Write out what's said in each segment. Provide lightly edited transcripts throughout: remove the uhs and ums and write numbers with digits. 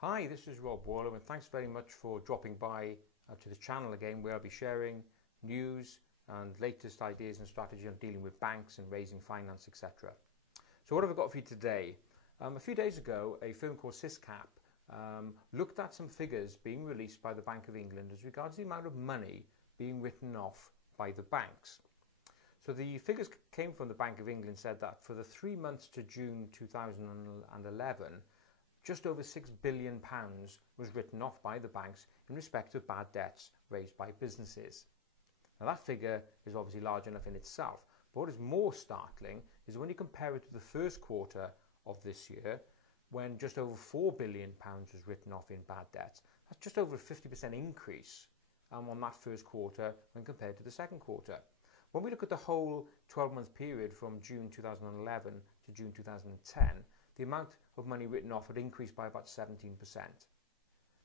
Hi, this is Rob Waller, and thanks very much for dropping by to the channel again, where I'll be sharing news and latest ideas and strategy on dealing with banks and raising finance, etc. So what have I got for you today? A few days ago, a firm called Syscap looked at some figures being released by the Bank of England as regards the amount of money being written off by the banks. So the figures came from the Bank of England, said that for the 3 months to June 2011, just over £6 billion was written off by the banks in respect of bad debts raised by businesses. Now that figure is obviously large enough in itself, but what is more startling is when you compare it to the first quarter of this year, when just over £4 billion was written off in bad debts. That's just over a 50% increase on that first quarter when compared to the second quarter. When we look at the whole 12-month period from June 2011 to June 2010, the amount of money written off had increased by about 17%.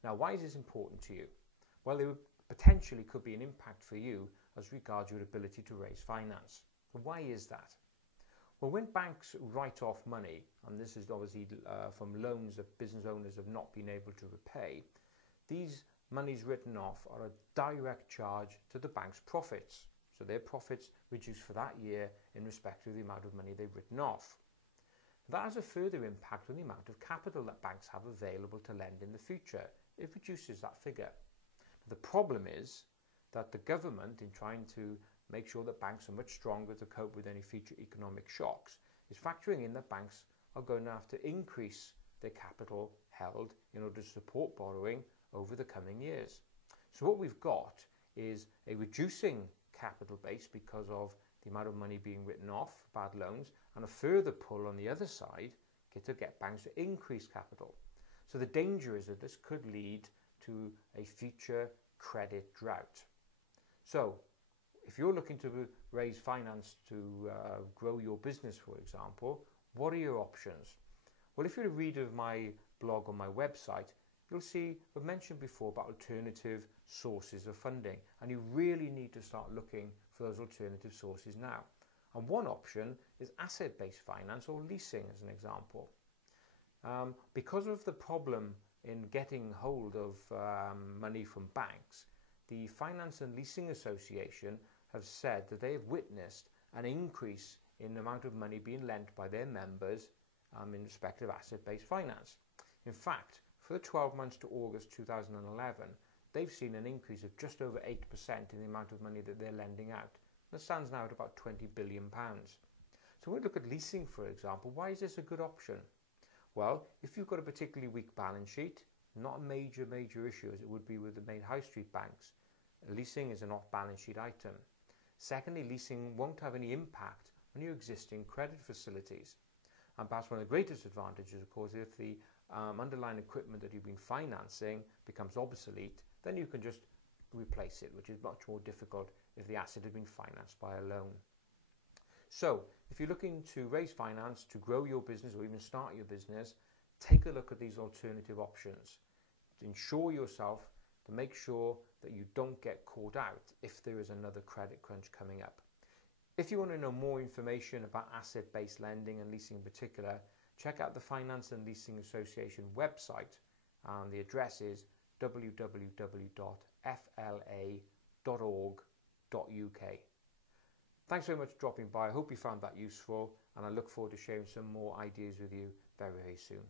Now, why is this important to you? Well, there potentially could be an impact for you as regards your ability to raise finance. But why is that? Well, when banks write off money, and this is obviously from loans that business owners have not been able to repay, these monies written off are a direct charge to the bank's profits. So their profits reduce for that year in respect of the amount of money they've written off. That has a further impact on the amount of capital that banks have available to lend in the future. It reduces that figure. The problem is that the government, in trying to make sure that banks are much stronger to cope with any future economic shocks, is factoring in that banks are going to have to increase their capital held in order to support borrowing over the coming years. So what we've got is a reducing capital base because of the amount of money being written off, bad loans, and a further pull on the other side to get banks to increase capital. So the danger is that this could lead to a future credit drought. So if you're looking to raise finance to grow your business, for example, what are your options? Well, if you're a reader of my blog on my website, you'll see I've mentioned before about alternative sources of funding, and you really need to start looking for those alternative sources now. And one option is asset-based finance or leasing, as an example. Because of the problem in getting hold of money from banks, the Finance and Leasing Association have said that they have witnessed an increase in the amount of money being lent by their members in respect of asset-based finance. In fact, for the 12 months to August 2011, they've seen an increase of just over 8% in the amount of money that they're lending out. That stands now at about £20 billion. So when we look at leasing, for example, why is this a good option? Well, if you've got a particularly weak balance sheet, not a major issue as it would be with the main high street banks. Leasing is an off-balance sheet item. Secondly, leasing won't have any impact on your existing credit facilities. And perhaps one of the greatest advantages, of course, if the underlying equipment that you've been financing becomes obsolete, then you can just replace it, which is much more difficult if the asset has been financed by a loan. So if you're looking to raise finance to grow your business or even start your business, take a look at these alternative options. Ensure yourself to make sure that you don't get caught out if there is another credit crunch coming up. If you want to know more information about asset-based lending and leasing in particular, check out the Finance and Leasing Association website. The address is www.fla.org.uk. Thanks very much for dropping by. I hope you found that useful, and I look forward to sharing some more ideas with you very, very soon.